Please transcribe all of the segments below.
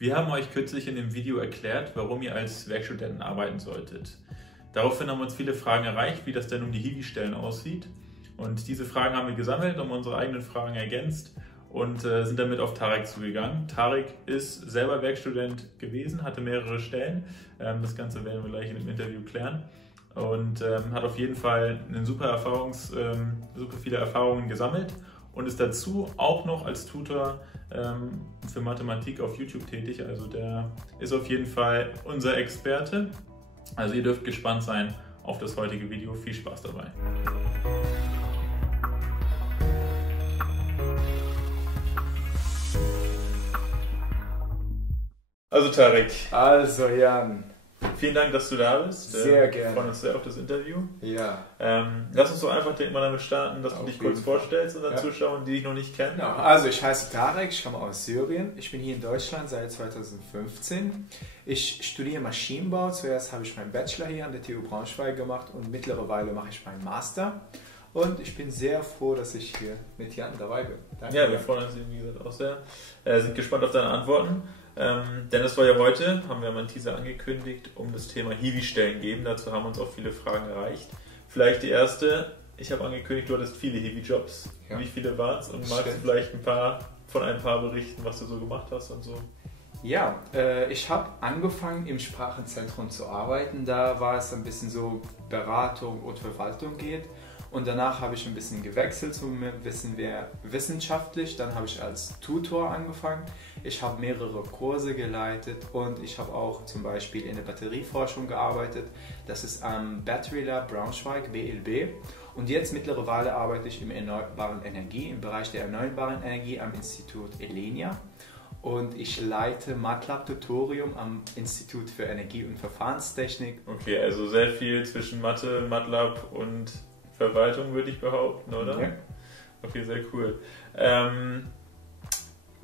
Wir haben euch kürzlich in dem Video erklärt, warum ihr als Werkstudenten arbeiten solltet. Daraufhin haben uns viele Fragen erreicht, wie das denn um die Hiwi-Stellen aussieht. Und diese Fragen haben wir gesammelt, haben unsere eigenen Fragen ergänzt und sind damit auf Tarek zugegangen. Tarek ist selber Werkstudent gewesen, hatte mehrere Stellen. Das Ganze werden wir gleich in dem Interview klären. Und hat auf jeden Fall super viele Erfahrungen gesammelt und ist dazu auch noch als Tutor für Mathematik auf YouTube tätig. Also der ist auf jeden Fall unser Experte. Also ihr dürft gespannt sein auf das heutige Video. Viel Spaß dabei. Also Tarek. Also Jan. Vielen Dank, dass du da bist. Sehr gerne. Wir freuen uns sehr auf das Interview. Ja. Lass uns doch einfach direkt mal damit starten, dass du dich kurz vorstellst unseren Zuschauern, die dich noch nicht kennen. Genau. Also ich heiße Tarek, ich komme aus Syrien. Ich bin hier in Deutschland seit 2015. Ich studiere Maschinenbau. Zuerst habe ich meinen Bachelor hier an der TU Braunschweig gemacht und mittlerweile mache ich meinen Master. Und ich bin sehr froh, dass ich hier mit Jan dabei bin. Danke. Ja, wir freuen uns, wie gesagt, auch sehr. Sind gespannt auf deine Antworten. Denn es soll ja heute, haben wir mal einen Teaser angekündigt, um das Thema Hiwi-Stellen gehen. Dazu haben uns auch viele Fragen erreicht. Vielleicht die erste. Ich habe angekündigt, du hattest viele Hiwi-Jobs. Ja. Wie viele waren es? Und magst du vielleicht von ein paar berichten, was du so gemacht hast und so? Ja, ich habe angefangen im Sprachenzentrum zu arbeiten. Da war es ein bisschen so Beratung und Verwaltung geht. Und danach habe ich ein bisschen gewechselt zum wissenschaftlich. Dann habe ich als Tutor angefangen. Ich habe mehrere Kurse geleitet und ich habe auch zum Beispiel in der Batterieforschung gearbeitet. Das ist am Battery Lab Braunschweig, BLB. Und jetzt mittlerweile arbeite ich im erneuerbaren Energie, im Bereich der erneuerbaren Energie am Institut Elenia. Und ich leite MATLAB-Tutorium am Institut für Energie- und Verfahrenstechnik. Okay, also sehr viel zwischen Mathe, MATLAB und Verwaltung, würde ich behaupten, oder? Ja. Okay, sehr cool.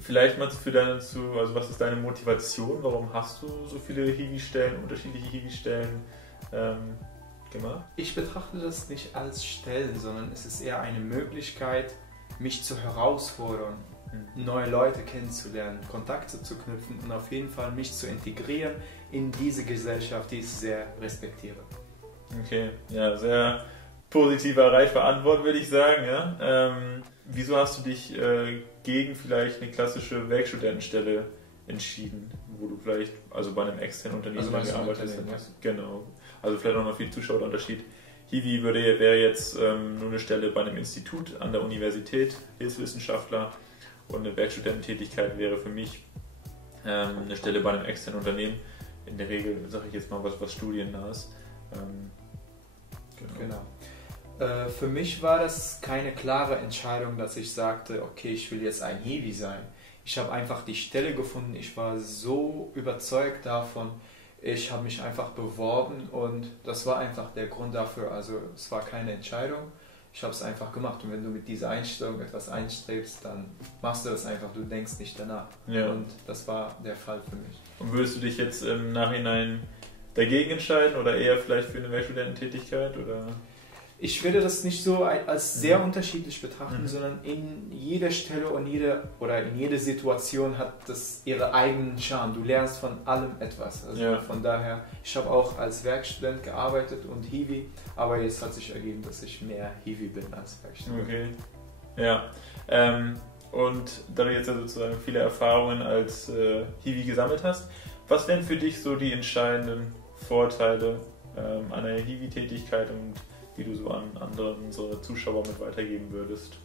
Vielleicht mal also was ist deine Motivation? Warum hast du so viele Hiwi-Stellen, unterschiedliche Hiwi-Stellen gemacht? Ich betrachte das nicht als Stellen, sondern es ist eher eine Möglichkeit, mich zu herausfordern, neue Leute kennenzulernen, Kontakte zu knüpfen und auf jeden Fall mich zu integrieren in diese Gesellschaft, die ich sehr respektiere. Okay, ja, sehr positiver, reifer Antwort, würde ich sagen. Ja? Wieso hast du dich gegen vielleicht eine klassische Werkstudentenstelle entschieden, wo du vielleicht bei einem externen Unternehmen gearbeitet hast? Genau. Also vielleicht nochmal für die Zuschauer der Unterschied. Hiwi wäre jetzt nur eine Stelle bei einem Institut an der Universität, Hilfswissenschaftler, und eine Werkstudententätigkeit wäre für mich eine Stelle bei einem externen Unternehmen. In der Regel sage ich jetzt mal was studiennahes. Genau. Für mich war das keine klare Entscheidung, dass ich sagte, okay, ich will jetzt ein Hiwi sein. Ich habe einfach die Stelle gefunden, ich war so überzeugt davon, ich habe mich einfach beworben und das war einfach der Grund dafür. Also es war keine Entscheidung, ich habe es einfach gemacht. Und wenn du mit dieser Einstellung etwas einstrebst, dann machst du das einfach, du denkst nicht danach. Ja. Und das war der Fall für mich. Und würdest du dich jetzt im Nachhinein dagegen entscheiden oder eher vielleicht für eine Werkstudententätigkeit? Oder? Ich würde das nicht so als sehr unterschiedlich betrachten, sondern in jeder Stelle und in jeder Situation hat das ihre eigenen Charme. Du lernst von allem etwas. Also von daher, ich habe auch als Werkstudent gearbeitet und Hiwi, aber jetzt hat sich ergeben, dass ich mehr Hiwi bin als Werkstudent. Okay, ja. Und da du jetzt ja sozusagen viele Erfahrungen als Hiwi gesammelt hast, was wären für dich so die entscheidenden Vorteile einer Hiwi-Tätigkeit und die du so an unsere Zuschauer mit weitergeben würdest?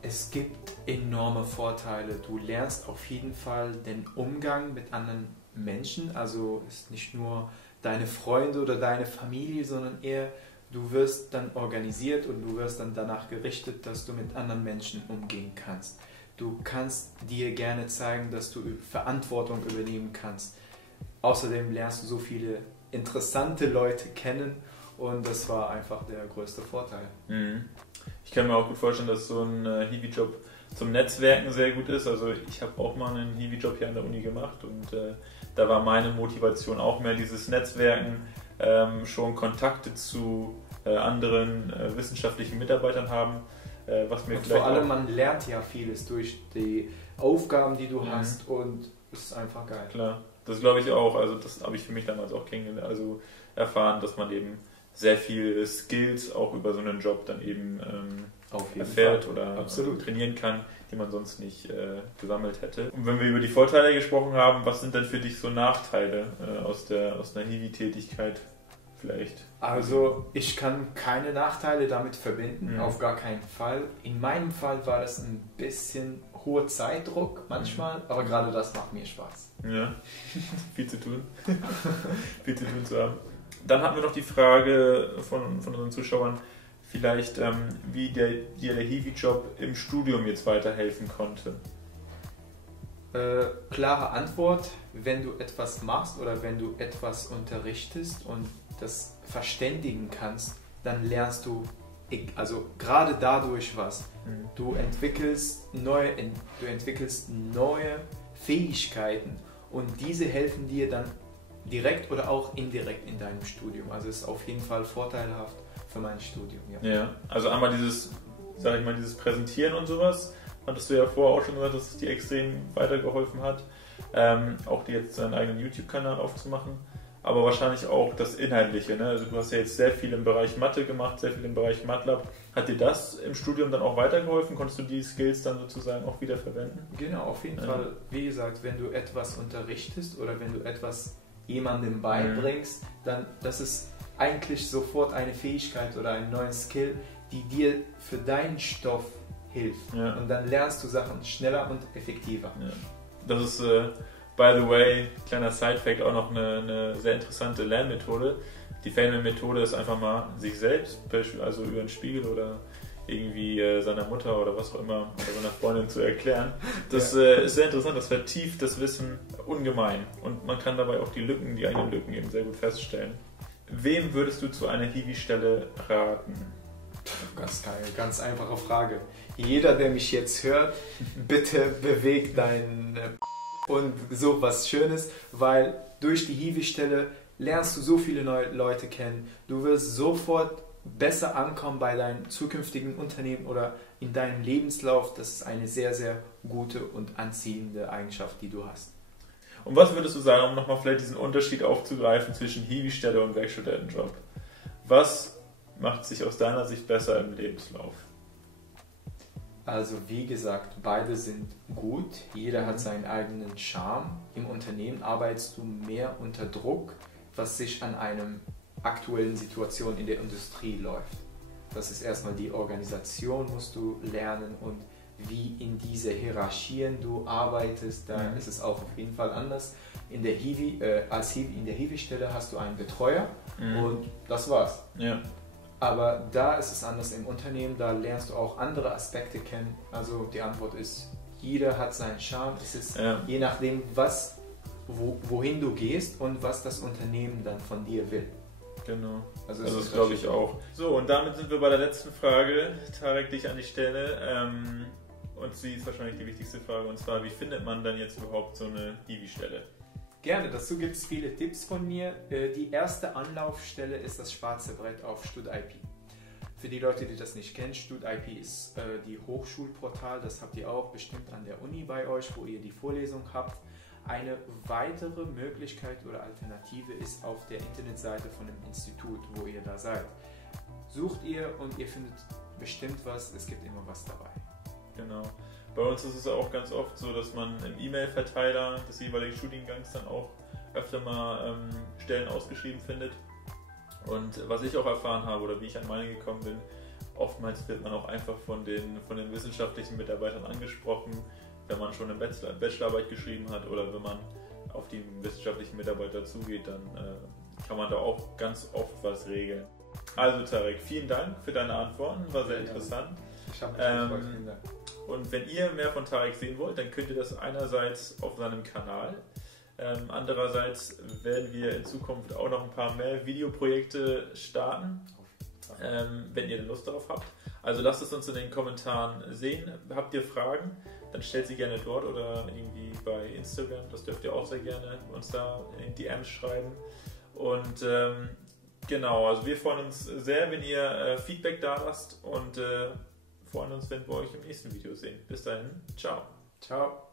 Es gibt enorme Vorteile. Du lernst auf jeden Fall den Umgang mit anderen Menschen. Also ist nicht nur deine Freunde oder deine Familie, sondern eher du wirst dann organisiert und du wirst dann danach gerichtet, dass du mit anderen Menschen umgehen kannst. Du kannst dir gerne zeigen, dass du Verantwortung übernehmen kannst. Außerdem lernst du so viele interessante Leute kennen. Und das war einfach der größte Vorteil. Ich kann mir auch gut vorstellen, dass so ein Hiwi-Job zum Netzwerken sehr gut ist. Also ich habe auch mal einen Hiwi-Job hier an der Uni gemacht und da war meine Motivation auch mehr dieses Netzwerken, schon Kontakte zu anderen wissenschaftlichen Mitarbeitern haben. Was mir und vor allem, man lernt ja vieles durch die Aufgaben, die du hast und Das ist einfach geil. Klar, das glaube ich auch. Also das habe ich für mich damals auch kennengelernt, also erfahren, dass man eben sehr viele Skills auch über so einen Job dann eben erfährt oder trainieren kann, die man sonst nicht gesammelt hätte. Und wenn wir über die Vorteile gesprochen haben, was sind denn für dich so Nachteile aus einer Hiwi-Tätigkeit vielleicht? Also ich kann keine Nachteile damit verbinden, auf gar keinen Fall. In meinem Fall war das ein bisschen hoher Zeitdruck manchmal, aber gerade das macht mir Spaß. Ja, viel zu tun. Viel zu tun zu haben. Dann hatten wir noch die Frage von unseren Zuschauern, vielleicht wie dir der Hiwi-Job im Studium jetzt weiterhelfen konnte. Klare Antwort, wenn du etwas machst oder wenn du etwas unterrichtest und das verständigen kannst, dann lernst du also gerade dadurch was. Du entwickelst neue Fähigkeiten und diese helfen dir dann direkt oder auch indirekt in deinem Studium. Also es ist auf jeden Fall vorteilhaft für mein Studium. Ja, also einmal dieses Präsentieren und sowas, hattest du ja vorher auch schon gesagt, dass es dir extrem weitergeholfen hat, auch dir jetzt deinen eigenen YouTube-Kanal aufzumachen, aber wahrscheinlich auch das Inhaltliche, ne? Also du hast ja jetzt sehr viel im Bereich Mathe gemacht, sehr viel im Bereich MATLAB. Hat dir das im Studium dann auch weitergeholfen? Konntest du die Skills dann sozusagen auch wieder verwenden? Genau, auf jeden Fall. Wie gesagt, wenn du etwas unterrichtest oder wenn du etwas jemandem beibringst, dann das ist eigentlich sofort eine Fähigkeit oder einen neuen Skill, die dir für deinen Stoff hilft. Ja. Und dann lernst du Sachen schneller und effektiver. Ja. Das ist, by the way, kleiner Side-Fact, auch noch eine sehr interessante Lernmethode. Die Feynman-Methode ist einfach mal sich selbst, also über einen Spiegel oder irgendwie seiner Mutter oder was auch immer oder seiner Freundin zu erklären. Das ist sehr interessant, das vertieft das Wissen ungemein und man kann dabei auch die eigenen Lücken eben sehr gut feststellen. Wem würdest du zu einer Hiwi-Stelle raten? Ganz geil, ganz einfache Frage. Jeder, der mich jetzt hört, bitte beweg dein und so was Schönes, weil durch die Hiwi-Stelle lernst du so viele neue Leute kennen. Du wirst sofort besser ankommen bei deinem zukünftigen Unternehmen oder in deinem Lebenslauf. Das ist eine sehr, sehr gute und anziehende Eigenschaft, die du hast. Und was würdest du sagen, um nochmal vielleicht diesen Unterschied aufzugreifen zwischen Hiwi-Stelle und Werkstudentenjob? Was macht sich aus deiner Sicht besser im Lebenslauf? Also wie gesagt, beide sind gut. Jeder hat seinen eigenen Charme. Im Unternehmen arbeitest du mehr unter Druck, was sich an einer aktuellen Situation in der Industrie läuft. Das ist erstmal die Organisation, musst du lernen und wie in diese Hierarchien du arbeitest, da ist es auch auf jeden Fall anders. In der Hiwi-Stelle hast du einen Betreuer und das war's. Ja. Aber da ist es anders im Unternehmen, da lernst du auch andere Aspekte kennen. Also die Antwort ist, jeder hat seinen Charme. Es ist je nachdem, wohin du gehst und was das Unternehmen dann von dir will. Genau, also das glaube ich auch. So, und damit sind wir bei der letzten Frage. Tarek, dich an die Stelle. Und sie ist wahrscheinlich die wichtigste Frage, und zwar, wie findet man dann jetzt überhaupt so eine Hiwi-Stelle? Gerne, dazu gibt es viele Tipps von mir. Die erste Anlaufstelle ist das schwarze Brett auf StudIP. Für die Leute, die das nicht kennen, StudIP ist die Hochschulportal, das habt ihr auch bestimmt an der Uni bei euch, wo ihr die Vorlesung habt. Eine weitere Möglichkeit oder Alternative ist auf der Internetseite von dem Institut, wo ihr da seid. Sucht ihr und ihr findet bestimmt was, es gibt immer was dabei. Genau. Bei uns ist es auch ganz oft so, dass man im E-Mail-Verteiler des jeweiligen Studiengangs dann auch öfter mal Stellen ausgeschrieben findet. Und was ich auch erfahren habe oder wie ich an meine gekommen bin, oftmals wird man auch einfach von den wissenschaftlichen Mitarbeitern angesprochen, wenn man schon eine Bachelorarbeit geschrieben hat oder wenn man auf die wissenschaftlichen Mitarbeiter zugeht, dann kann man da auch ganz oft was regeln. Also Tarek, vielen Dank für deine Antworten, war sehr interessant. Ich habe mich gefreut, vielen Dank. Und wenn ihr mehr von Tarek sehen wollt, dann könnt ihr das einerseits auf seinem Kanal, andererseits werden wir in Zukunft auch noch ein paar mehr Videoprojekte starten, wenn ihr Lust darauf habt. Also lasst es uns in den Kommentaren sehen. Habt ihr Fragen, dann stellt sie gerne dort oder irgendwie bei Instagram. Das dürft ihr auch sehr gerne uns da in DMs schreiben. Und genau, also wir freuen uns sehr, wenn ihr Feedback da lasst und freuen uns, wenn wir euch im nächsten Video sehen. Bis dahin, ciao. Ciao.